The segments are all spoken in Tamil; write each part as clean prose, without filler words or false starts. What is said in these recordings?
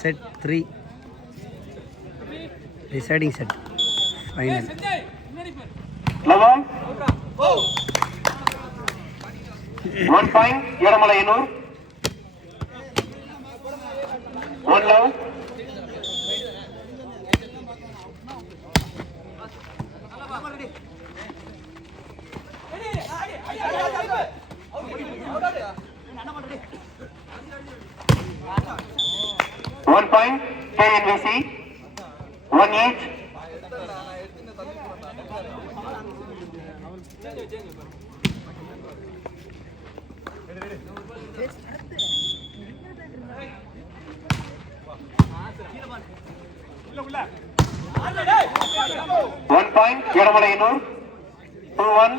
Set 3 deciding set final. Level 1 point Yadamalaiyanur 1 love. One point KNVC 1 each. One point Yadamalaiyanur 2-1.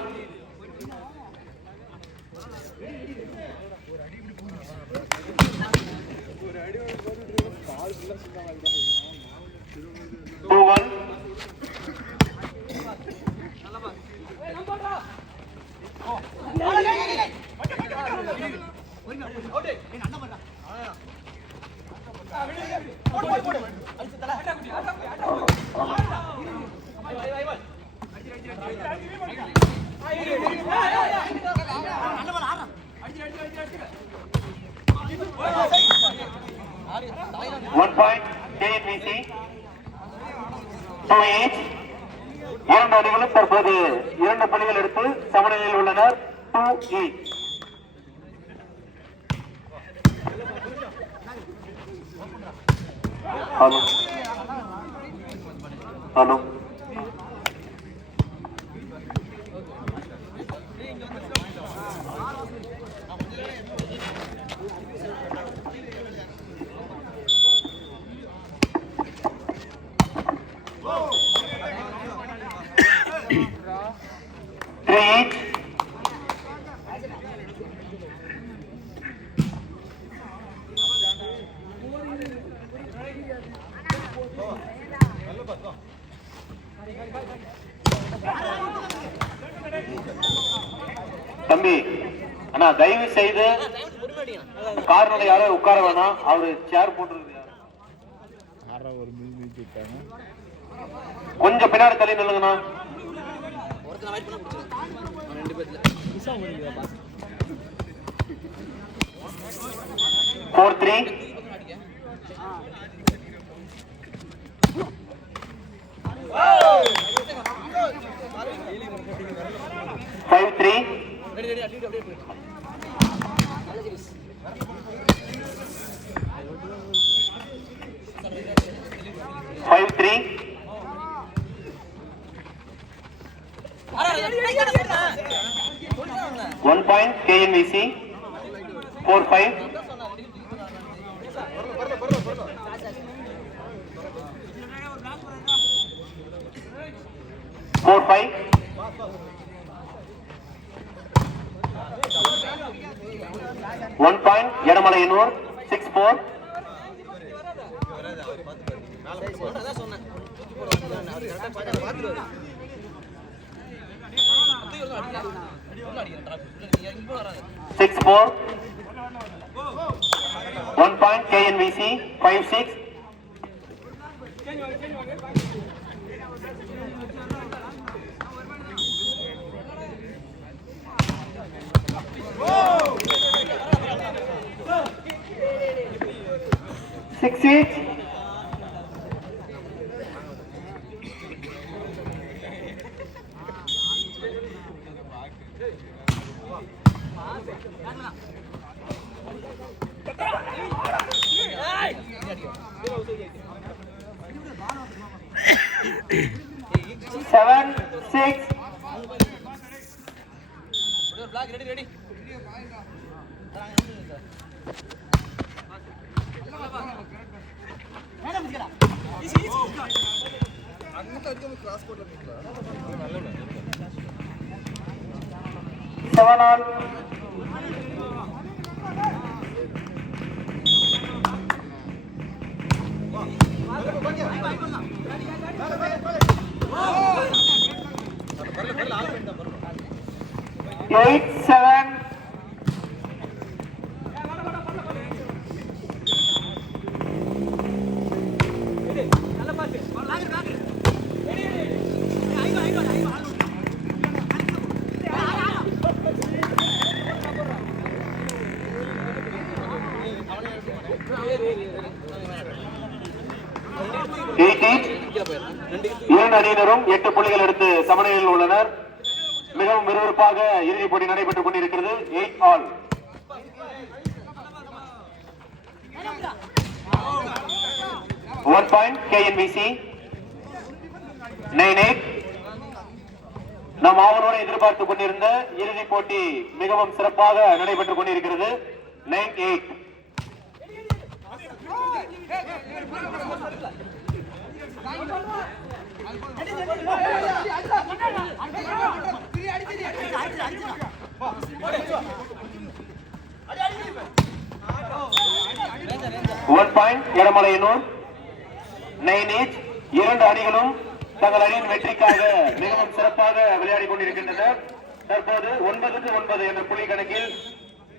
One point KNVC 2 each. இரண்டு அணிகளும் தற்போது 2 புள்ளிகள் எடுத்து சமநிலையில் உள்ளனர். 2 each. ஹலோ ஹலோ தம்பி அண்ணா தயவு செய்து கார்ல யாரோ உட்கார வேணாம். அவரு சேர் போட்டுருக்கு. கொஞ்சம் பின்னாடி தள்ளி நில்லுங்கண்ணா. 4-3. 5-3. 5-3. 1 point KNVC 4-5. 4-5. 1 point Yadamalaiyanur 6-4. 6-4. 1 point KNVC 5-6. 6-8. 7-6. Ready. Seven on. Eight, 7. இரண்டு அணியினரும் 8 புள்ளிகள் எடுத்து சமநிலையில் உள்ளனர். மிகவும் விறுவிறுப்பாக இறுதிப் போட்டி நடைபெற்றுக் கொண்டிருக்கிறது. 8 ஆல். One point KNVC 9-8. நாம் ஆவலோடு எதிர்பார்த்துக் கொண்டிருந்த இறுதிப் போட்டி மிகவும் சிறப்பாக நடைபெற்றுக் கொண்டிருக்கிறது. 9-8. One point எடமலையனூர் 9-8. இரண்டு அணிகளும் தங்கள் அணியின் வெற்றிக்காக மிகவும் சிறப்பாக விளையாடிக் கொண்டிருக்கின்றனர். தற்போது 9-9 என்ற புள்ளி கணக்கில்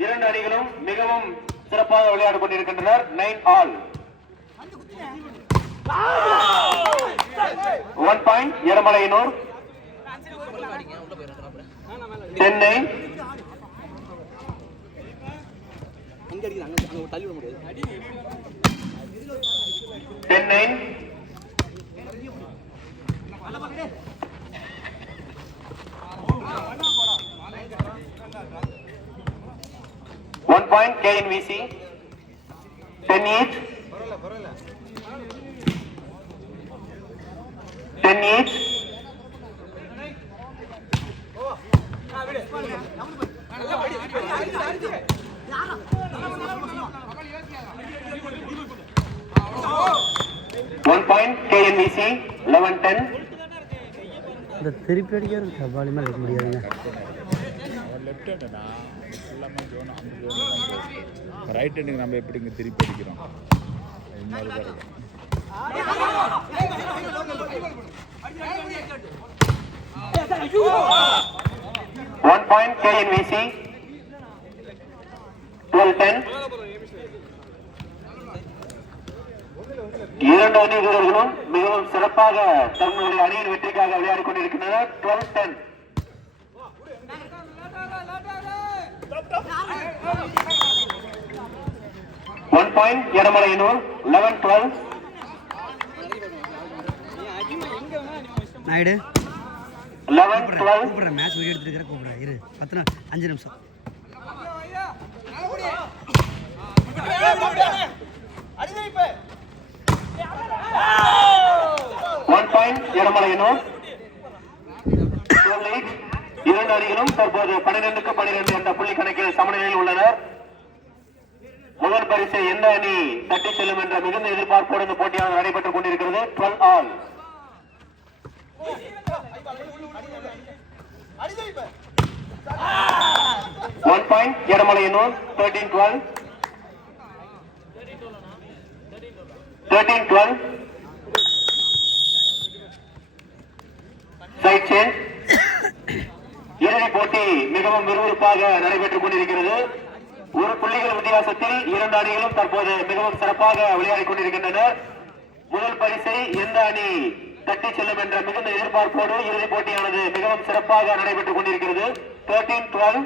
இரண்டு அணிகளும் மிகவும் சிறப்பாக விளையாடிக் கொண்டிருக்கின்றனர். 9 all. 1 point எடமலையனூர் 10-9. 10-9. One point KNVC 10-8. 10-8. One point KNVC 11-10. இந்த திருப்பி அடிக்கிறது கபாலி மேலே இருக்க முடியாதுங்க. ரைட் ஹேண்டுக்கு நம்ம எப்படிங்க திருப்பி அடிக்கிறோம்? One point KNVC 12-10. இரண்டு அணி வீரர்களும் மிகவும் சிறப்பாக தங்களுடைய அணியின் வெற்றிக்காக விளையாடிக் கொண்டிருக்கின்றனர். 12-10. One point எடமலையனூர் 11-12. நாயுடு 11-12. கூப்பிடுறேன், மேட்ச் வீடியோ எடுத்துருக்கிற கூப்பிடுறேன். இரு 5 நிமிஷம். One point எடமலையனூர் 12-8. இரண்டு அணிகளும் தற்போது 12-12 என்ற புள்ளி கணக்கில் சமநிலையில் உள்ளனர். முதல் பரிசை எந்த அணி தட்டி செல்லும் என்ற மிகுந்த எதிர்பார்ப்போடு இந்த போட்டியானது நடைபெற்றுக் கொண்டிருக்கிறது. 12 all. One point Edamalaiyanur 13-12. 13-12. Side change. இறுதிப் போட்டி மிகவும் விறுவிறுப்பாக நடைபெற்றுக் கொண்டிருக்கிறது. ஒரு புள்ளிகள் வித்தியாசத்தில் இரண்டு அணிகளும் தற்போது மிகவும் சிறப்பாக விளையாடிக் கொண்டிருக்கின்றனர். முதல் பரிசை எந்த அணி தட்டி செல்லும் என்ற மிகுந்த எதிர்பார்ப்போடு இறுதிப் போட்டியானது மிகவும் சிறப்பாக நடைபெற்றுக் கொண்டிருக்கிறது. 13-12.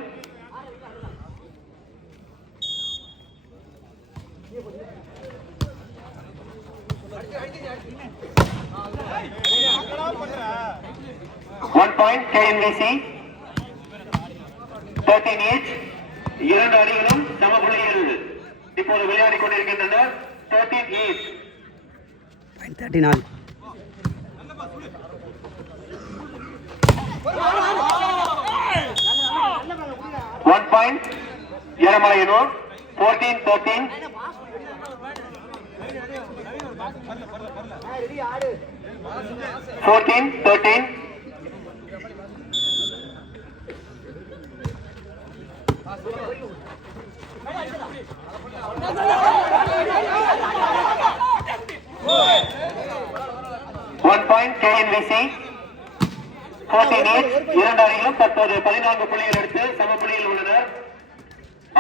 One point KNVC 13-8. இரண்டு அணிகளும் சம புள்ளியில் இப்போது விளையாடிக் கொண்டிருக்கின்றனர். 13-8. 34. One point எடமலையனூர் 14-13. 14-13. One point KNVC 14-8. இரண்டு அணிகளும் தற்போது 14 புள்ளிகள் எடுத்து சம புள்ளியில் உள்ளனர்.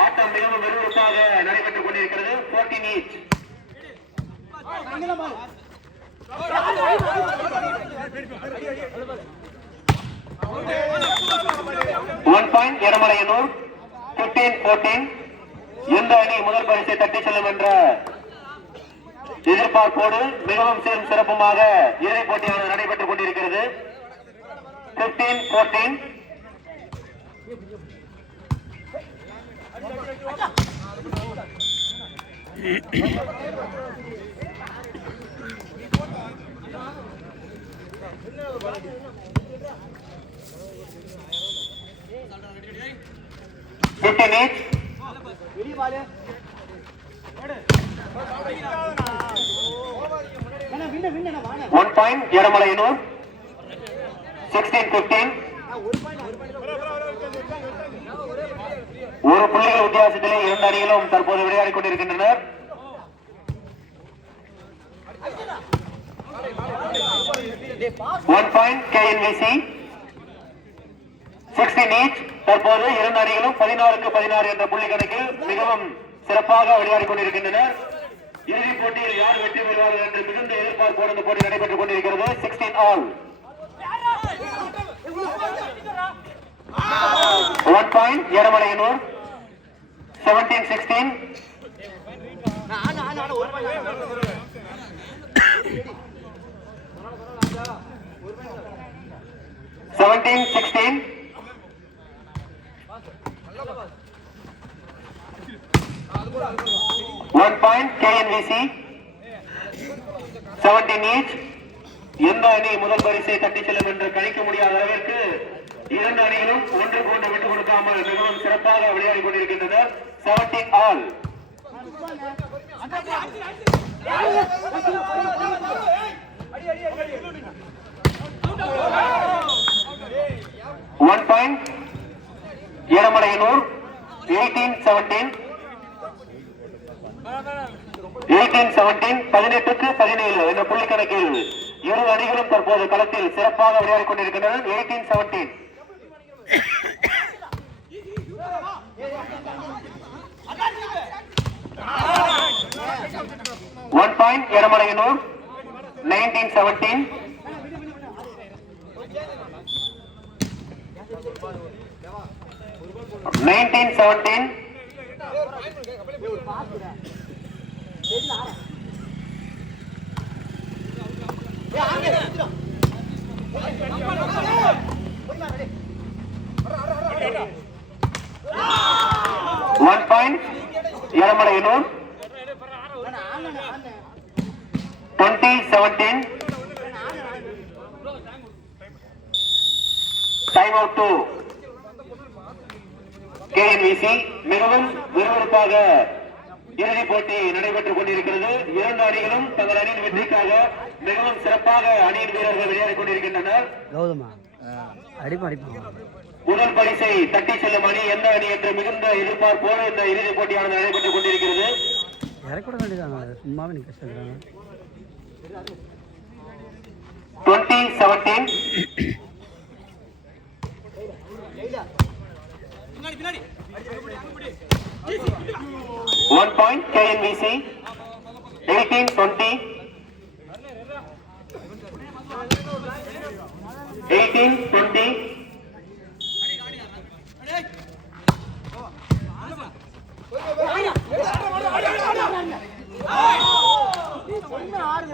ஆட்டம் மிகவும் விறுவிறுப்பாக நடைபெற்றுக் கொண்டிருக்கிறது. 14-8. One point எடமலையனூர் 15-14. எந்த அணி முதல் பரிசை தட்டி செல்லும் என்ற எதிர்பார்ப்போடு மிகவும் சீரும் சிறப்புமாக இறுதிப் போட்டியானது நடைபெற்றுக் கொண்டிருக்கிறது. 15-14. One point, Yeramalayur. 16-15. ஒரு புள்ளிகள் வித்தியாசத்திலே இரண்டு அணிகளும் தற்போது விளையாடிக் கொண்டிருக்கின்றனர். One point, KNVC. 16 each. தற்போது இரண்டு அணிகளும் 16-16 என்ற புள்ளி கணக்கில் மிகவும் சிறப்பாக விளையாடிக் கொண்டிருக்கின்றனர். இறுதிப் போட்டியில் யார் வெற்றி பெறுவார்கள் என்று மிகுந்த எதிர்பார்ப்போடு இந்த போட்டி நடைபெற்றுக் கொண்டிருக்கிறது. 16 all. 1 point, Yeramalayur. 17-16. 17-16. 1 point, KNVC. 17 each. எந்த அணி முதல் பரிசை தட்டி செல்லும் என்று கணிக்க முடியாத அளவிற்கு இரண்டு அணிகளும் ஒன்றுக்கு ஒன்று விட்டுக் கொடுக்காமல் மிகவும் சிறப்பாக விளையாடிக் கொண்டிருக்கின்றனர். 17 all. 1 point, Yeramalayur. 18-17. 18-17. 18-17 என்ற புள்ளி கணக்கில் இரு அணிகளும் தற்போது களத்தில் சிறப்பாக விளையாடிக் கொண்டிருக்கின்றனர். 18-17. 1 point, Yeramalayur. 19-17. 19-17. 1 point, Yeramalayur. 20-17. Time out to KNVC. மிகவும் விறுவிறுப்பாக இறுதிப் போட்டி நடைபெற்றுக் கொண்டிருக்கிறது. இரண்டு அணிகளும் தங்கள் அணியின் வெற்றிக்காக மிகவும் சிறப்பாக அணியின் வீரர்கள் விளையாடிக் கொண்டிருக்கின்றனர். முதல் பரிசை தட்டி செல்லும் அணி எந்த அணி என்று மிகுந்த எதிர்பார்ப்போடு இந்த இறுதிப் போட்டியானது நடைபெற்றுக் கொண்டிருக்கிறது. 20-17. 1 point, KNVC. 18-20. 18-20.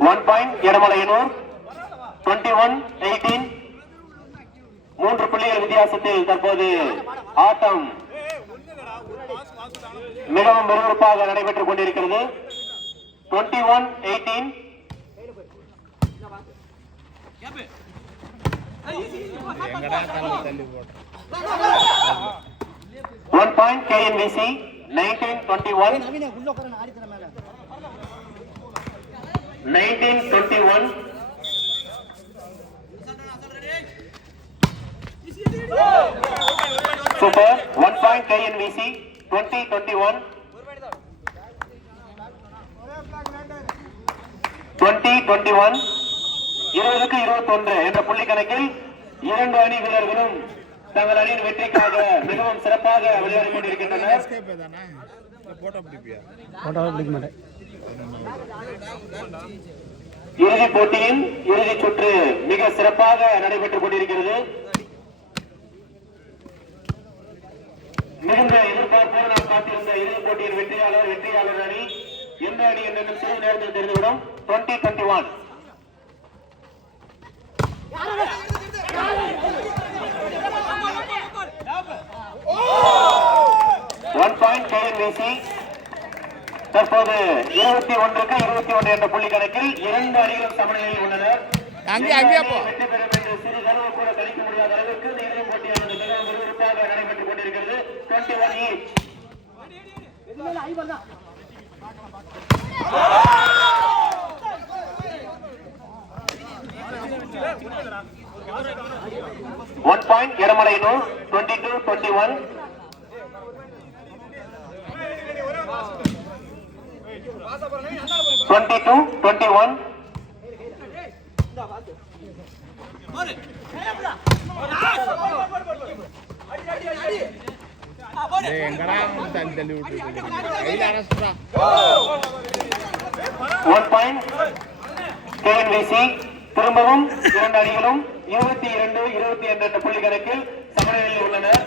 1 point, Yeramalayur. 21-18. 3 புள்ளிகள் வித்தியாசத்தில் தற்போது ஆட்டம் மிகவும் விறுவிறுப்பாக நடைபெற்றுக் கொண்டிருக்கிறது. 21-18. 1 point, KNVC. 19-21. 19-21. Super. 1 point, KNVC. 20-21. 20-21. 20-21 என்ற புள்ளி கணக்கில் இரண்டு அணி வீரர்களும் தங்கள் அணியின் வெற்றிக்காக மிகவும் சிறப்பாக விளையாடிக் கொண்டிருக்கின்றனர். இறுதிப் போட்டியின் இறுதிச் சுற்று மிக சிறப்பாக நடைபெற்றுக் கொண்டிருக்கிறது. மிகுந்த எதிர்பார்ப்போடு நாம் காத்திருந்த இறுதிப் போட்டியின் வெற்றியாளர் அணி எந்த அணி என்று சிறிது நேரத்தில் தெரிந்துவிடும். 20-21. One point KNVC. தற்போது 21-21 என்ற புள்ளி கணக்கில் இரண்டு அணிகளும் சமநிலையில் உள்ளனர். வெற்றி பெறும் என்று சிறு கனவு கூட கணிக்க முடியாத அளவிற்கு இந்த இறுதிப் போட்டியானது மிகவும் விறுவிறுப்பாக நடைபெற்றுக் கொண்டிருக்கிறது. 21 each. One point Eramalainur 22-21. One point KNVC. திரும்பவும் இரண்டு அணிகளும் 22-22 என்ற புள்ளி கணக்கில் சமநிலையில் உள்ளனர்.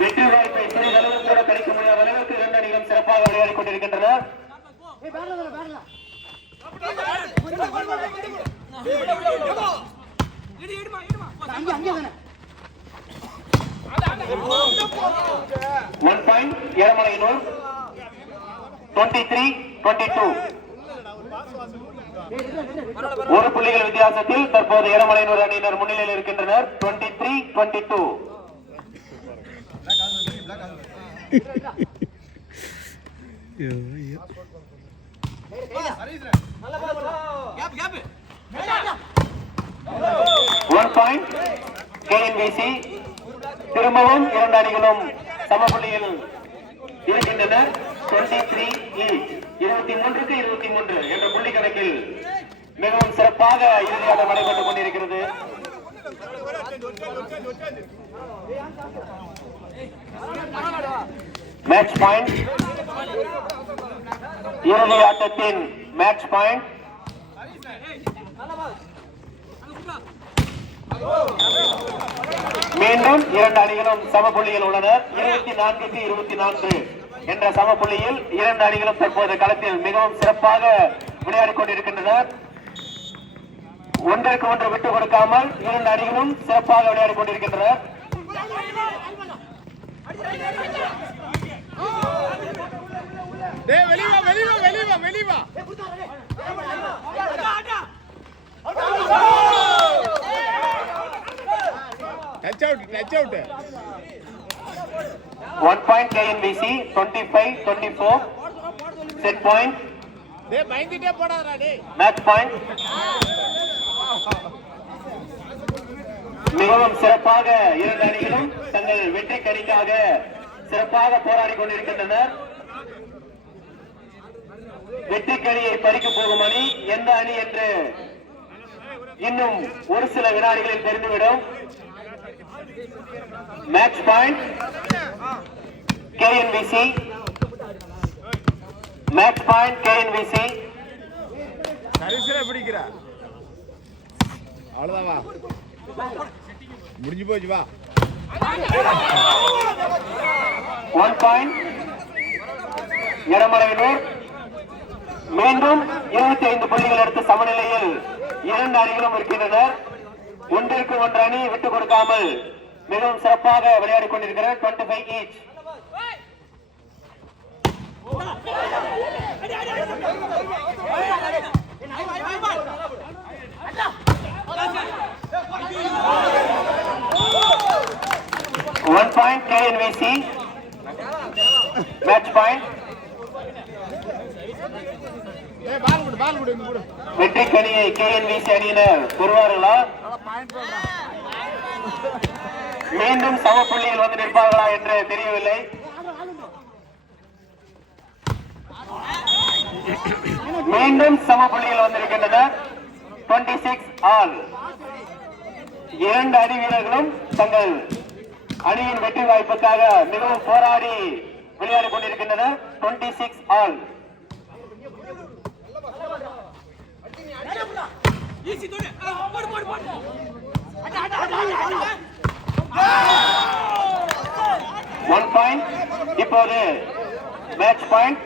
வெற்றி வாய்ப்பை சிறிதளவு கூட கணிக்க முடியாத அளவுக்கு இரண்டு அணிகளும் சிறப்பாக விளையாடிக் கொண்டிருக்கின்றனர். One point Eramalainur 23-22. ஒரு புள்ளிகள் வித்தியாசத்தில் தற்போது எரமலையனூர் அணியினர் முன்னிலையில் இருக்கின்றனர். 23-22. One point KNVC. திரும்பவும் இரண்டு அணிகளும் சம புள்ளியில் இருக்கின்றனர். 23 each. 23-23 என்ற புள்ளி கணக்கில் மிகவும் சிறப்பாக இறுதியாக நடைபெற்றுக் கொண்டிருக்கிறது. Match point. இறுதி ஆட்டத்தின் மேட்ச் பாயிண்ட். மீண்டும் இரண்டு அணிகளும் சம புள்ளியில் உள்ளனர். 24-24 என்ற சம புள்ளியில் இரண்டு அணிகளும் தற்போது களத்தில் மிகவும் சிறப்பாக விளையாடிக் கொண்டிருக்கின்றனர். ஒன்றுக்கு ஒன்று விட்டுக் கொடுக்காமல் இரண்டு அணிகளும் சிறப்பாக விளையாடிக் கொண்டிருக்கின்றனர். One point KNVC 25-24. Set point. Match point. மிகவும் சிறப்பாக இரண்டு அணிகளும் தங்கள் வெற்றி கணிக்காக சிறப்பாக போராடி கொண்டிருக்கின்றனர். வெற்றி கணியை பறிக்க போகும் அணி எந்த அணி என்று இன்னும் ஒரு சில வினாடிகளில் தெரிந்துவிடும். Match point KNVC. Match point KNVC. அவ்வளவுதான், முடிஞ்சு போச்சு. வா. One point எரமலையனூர். மீண்டும் 25 புள்ளிகள் எடுத்து சமநிலையில் இரண்டு அணிகளும் இருக்கின்றனர். ஒன்றிற்கு ஒன்று அணி விட்டுக் கொடுக்காமல் மிகவும் சிறப்பாக விளையாடிக் கொண்டிருக்கிறார். 25 each. One point KNVC. Match point. வெற்றி கணியை KNVC அணியினர் பெறுவார்களா? மீண்டும் சம புள்ளியில் வந்து நிற்பார்களா என்று தெரியவில்லை. மீண்டும் சம புள்ளியில் வந்திருக்கின்றனர். 26 all. இரண்டு அணி வீரர்களும் தங்கள் அணியின் வெற்றி வாய்ப்புக்காக மிகவும் போராடி விளையாடிக் கொண்டிருக்கின்றனர். 26 all. One point. இப்போது மேட்ச் பாயிண்ட்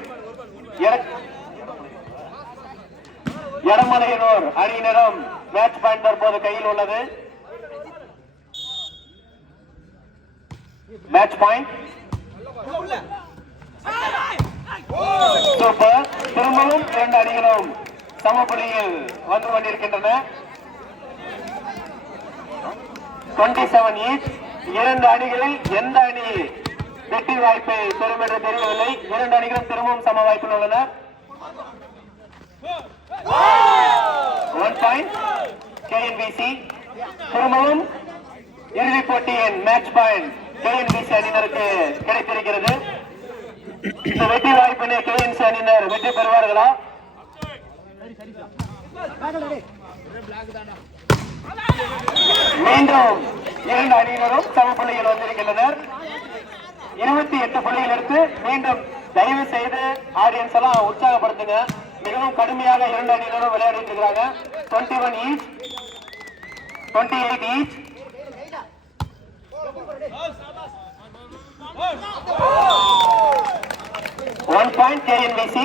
எடமலையனூர் அணியினரும் மேட்ச் பாயிண்ட் தற்போது கையில் உள்ளது. Match point super. திரும்பவும் இரண்டு அணிகளும் சமபுள்ளியில் வந்து கொண்டிருக்கின்றன. 27 ஈச். இரண்டு அணிகளில் எந்த அணி வெற்றி வாய்ப்பை பெறும் என்று தெரியவில்லை. இரண்டு அணிகளும் திரும்பவும் சம வாய்ப்பில் உள்ளன. 1 பாயிண்ட் KNBC. திரும்பவும் இறுதிப் போட்டியின் மேட்ச் பாயிண்ட் KNBC அணியினருக்கு கிடைத்திருக்கிறது. இந்த வெற்றி வாய்ப்பினை KNC அணியினர் வெற்றி பெறுவார்களா? மீண்டும் இரண்டு அணியினரும் சம புள்ளியில் வந்திருக்கின்றனர். 28 புள்ளிகள் எடுத்து மீண்டும் தயவு செய்து ஆடியன்ஸ் எல்லாம் உற்சாகப்படுத்துங்க. மிகவும் கடுமையாக இரண்டு அணியினரும் விளையாடிட்டு இருக்கிறாங்க. 21 each, 28 each. One point KNBC.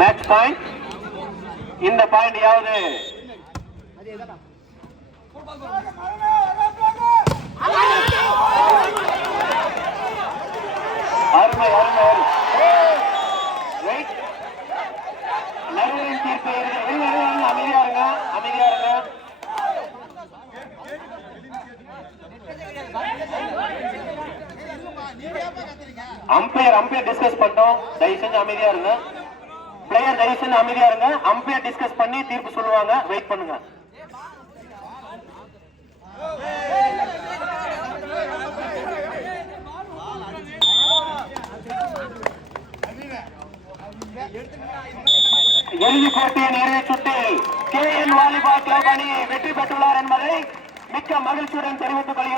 Match point. இந்த பாயிண்ட் யாவது அருமை அருமை. நடுவரின் தீர்ப்பு அமைதியா இருங்க, அமைதியா இருங்க. அம்பையர் டிஸ்கஸ் பண்ணோம். தயவு செஞ்சு அமைதியா இருங்க. பிளேயர் தயவு செஞ்சு அமைதியா இருங்க. அம்பையர் டிஸ்கஸ் பண்ணி தீர்ப்பு சொல்லுவாங்க. வெயிட் பண்ணுங்க. இறுதிப் போட்டியின் இறுதி சுற்றில் KN வாலிபால் கிளப் அணி வெற்றி பெற்றுள்ளார் என்பதை மிக்க மகிழ்ச்சியுடன் தெரிவித்துக் கொள்கிறேன்.